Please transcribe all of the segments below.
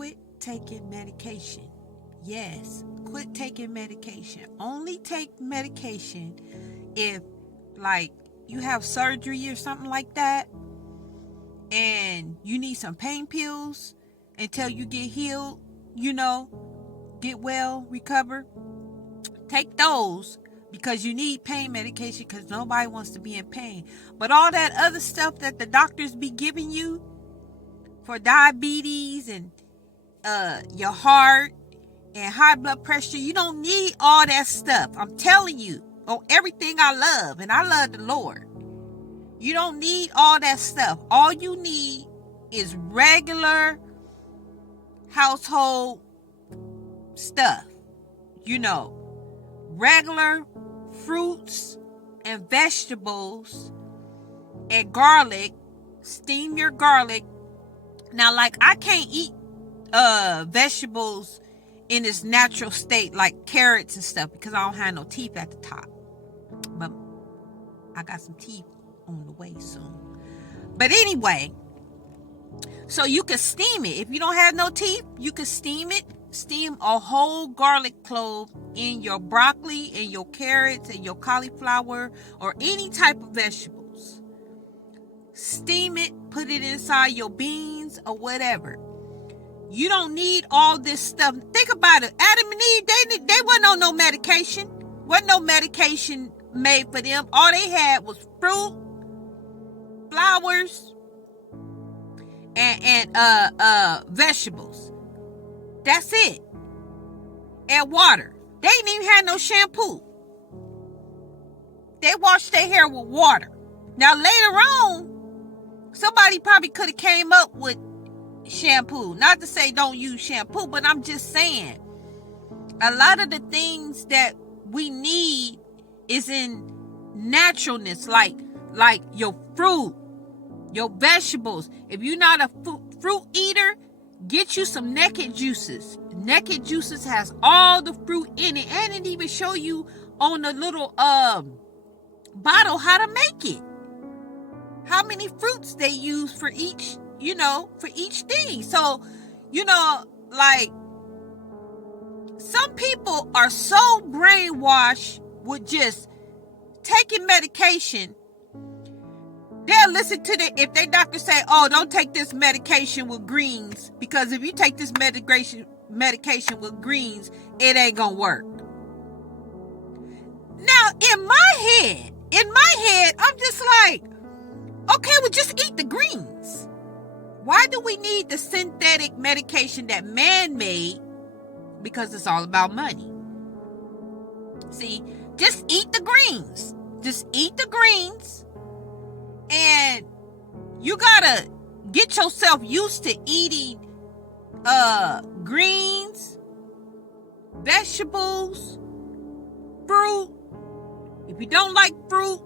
quit taking medication. Yes, quit taking medication. Only take medication if, like, you have surgery or something like that, and you need some pain pills until you get healed, get well, recover. Take those because you need pain medication because nobody wants to be in pain. But all that other stuff that the doctors be giving you for diabetes and your heart and high blood pressure, you don't need all that stuff. I'm telling you, on everything I love, and I love the Lord. You don't need all that stuff. All you need is regular household stuff. Regular fruits and vegetables and garlic. Steam your garlic. Now, like, I can't eat vegetables in its natural state, like carrots and stuff, because I don't have no teeth at the top. But I got some teeth on the way soon. But anyway, so you can steam it. If you don't have no teeth, you can steam it. Steam a whole garlic clove in your broccoli and your carrots and your cauliflower or any type of vegetables. Steam it, put it inside your beans or whatever. You don't need all this stuff. Think about it. Adam and Eve, they wasn't on no medication. Wasn't no medication made for them. All they had was fruit, flowers, and vegetables. That's it. And water. They didn't even have no shampoo. They washed their hair with water. Now later on, somebody probably could have came up with shampoo. Not to say don't use shampoo, but I'm just saying a lot of the things that we need is in naturalness, like your fruit, your vegetables. If you're not a fruit eater, get you some Naked Juices. Naked Juices has all the fruit in it, and it even show you on the little bottle how to make it. How many fruits they use for each, for each thing. So, like, some people are so brainwashed with just taking medication. They'll listen to if their doctor say, oh, don't take this medication with greens, because if you take this medication with greens, it ain't gonna work. Now, in my head, I'm just like, okay, well, just eat the greens. Why do we need the synthetic medication that man made? Because it's all about money. See, just eat the greens. Just eat the greens. And you gotta get yourself used to eating greens, vegetables, fruit. If you don't like fruit,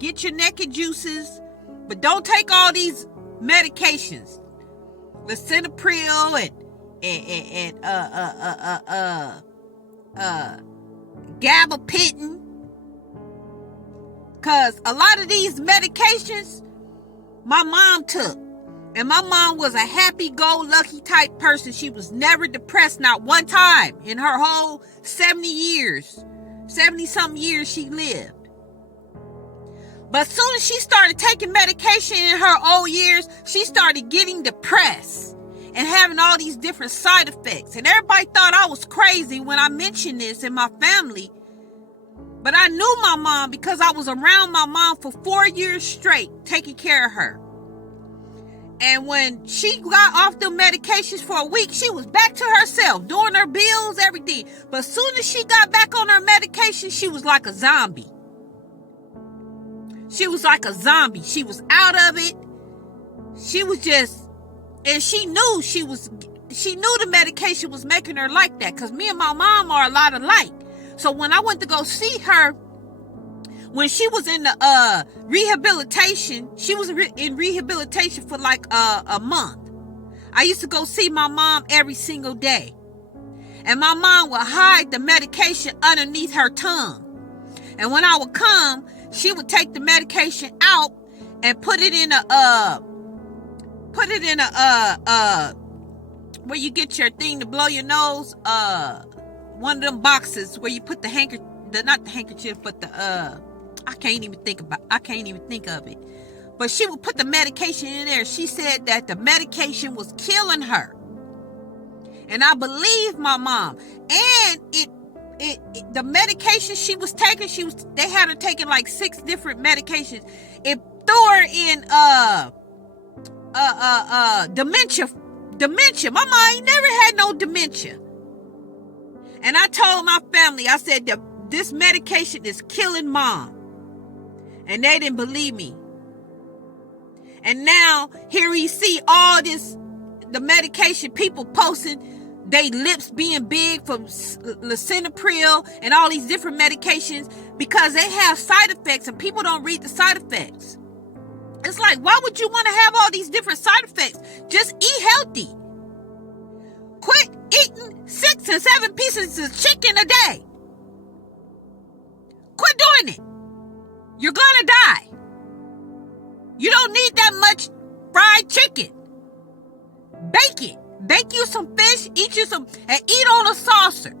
get your Naked Juices. But don't take all these medications. Lisinopril and gabapentin. Because a lot of these medications my mom took. And my mom was a happy-go-lucky type person. She was never depressed, not one time in her whole 70-something years she lived. But as soon as she started taking medication in her old years, she started getting depressed and having all these different side effects. And everybody thought I was crazy when I mentioned this in my family. But I knew my mom because I was around my mom for 4 years straight, taking care of her. And when she got off the medications for a week, she was back to herself, doing her bills, everything. But as soon as she got back on her medication, she was like a zombie. She was like a zombie. She was out of it. She was just, and she knew the medication was making her like that, because me and my mom are a lot alike. So when I went to go see her, when she was in the rehabilitation, she was in rehabilitation for like a month. I used to go see my mom every single day. And my mom would hide the medication underneath her tongue. And when I would come, she would take the medication out and put it in a where you get your thing to blow your nose, one of them boxes where you put the not the handkerchief, but the I can't even think of it. But she would put the medication in there. She said that the medication was killing her. And I believe my mom. And the medication she was taking, they had her taking like 6 different medications. It threw her in dementia. My mom ain't never had no dementia. And I told my family, I said that this medication is killing mom. And they didn't believe me. And now here we see all this, the medication, people posting they lips being big from lisinopril and all these different medications because they have side effects and people don't read the side effects. It's like, why would you want to have all these different side effects? Just eat healthy. Quit eating 6 and 7 pieces of chicken a day. Quit doing it. You're gonna die. You don't need that much fried chicken. Bake it. Bake you some fish, eat you some, and eat on a saucer.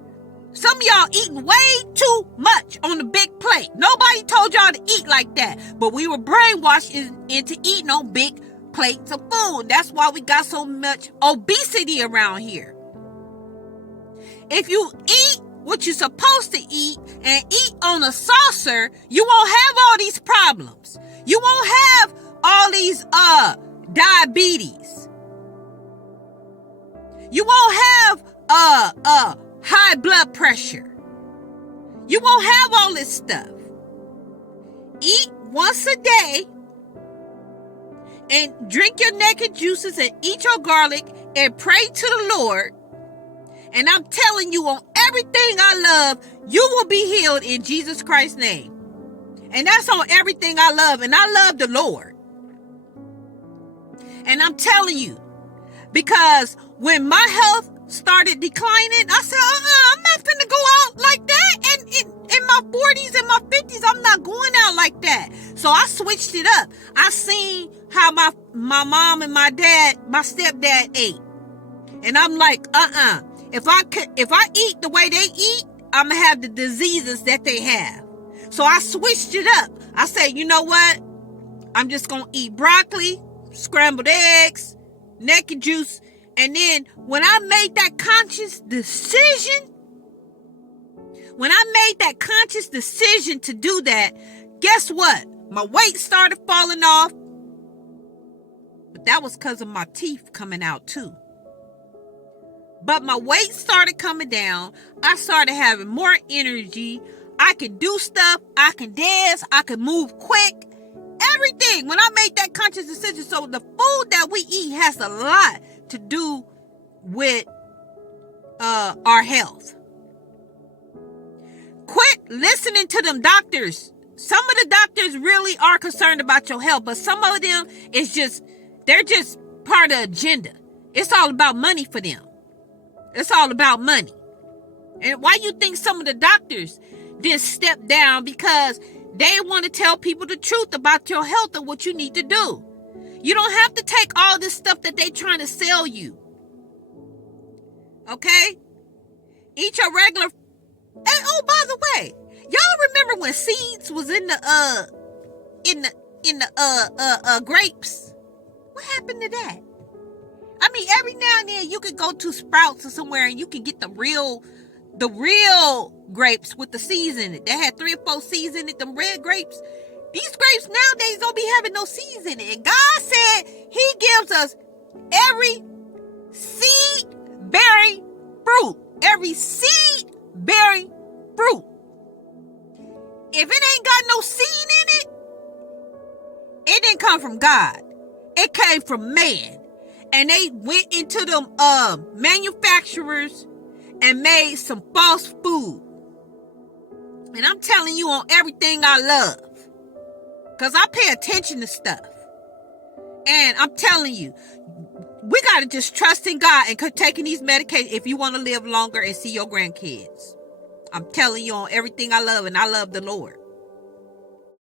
Some of y'all eating way too much on the big plate. Nobody told y'all to eat like that. But we were brainwashed into eating on big plates of food. That's why we got so much obesity around here. If you eat what you're supposed to eat and eat on a saucer, you won't have all these problems. You won't have all these diabetes. You won't have high blood pressure. You won't have all this stuff. Eat once a day and drink your naked juices and eat your garlic and pray to the Lord. And I'm telling you, on everything I love, you will be healed in Jesus Christ's name. And that's on everything I love. And I love the Lord. And I'm telling you, because when my health started declining, I said, I'm not finna go out like that. And in my 40s and my 50s, I'm not going out like that. So I switched it up. I seen how my mom and my stepdad ate. And I'm like, If I eat the way they eat, I'm gonna have the diseases that they have. So I switched it up. I said, you know what? I'm just gonna eat broccoli, scrambled eggs, naked juice. And then when I made that conscious decision to do that, guess what? My weight started falling off. But that was because of my teeth coming out too. But my weight started coming down. I started having more energy. I could do stuff. I can dance. I could move quick. Everything. When I made that conscious decision. So the food that we eat has a lot to do with our health. Quit listening to them doctors. Some of the doctors really are concerned about your health. But some of them, they're just part of the agenda. It's all about money for them. It's all about money. And why you think some of the doctors did step down? Because they want to tell people the truth about your health and what you need to do. You don't have to take all this stuff that they trying to sell you. Okay? Eat your regular. And oh, by the way, y'all remember when seeds was in the grapes? What happened to that? I mean, every now and then you could go to Sprouts or somewhere and you can get the real grapes with the seeds in it. They had 3 or 4 seeds in it, them red grapes. These grapes nowadays don't be having no seeds in it. And God said he gives us every seed-bearing fruit. Every seed-bearing fruit. If it ain't got no seed in it, it didn't come from God. It came from man. And they went into them manufacturers and made some false food. And I'm telling you on everything I love. Because I pay attention to stuff. And I'm telling you, we got to just trust in God and taking these medications if you want to live longer and see your grandkids. I'm telling you on everything I love, and I love the Lord.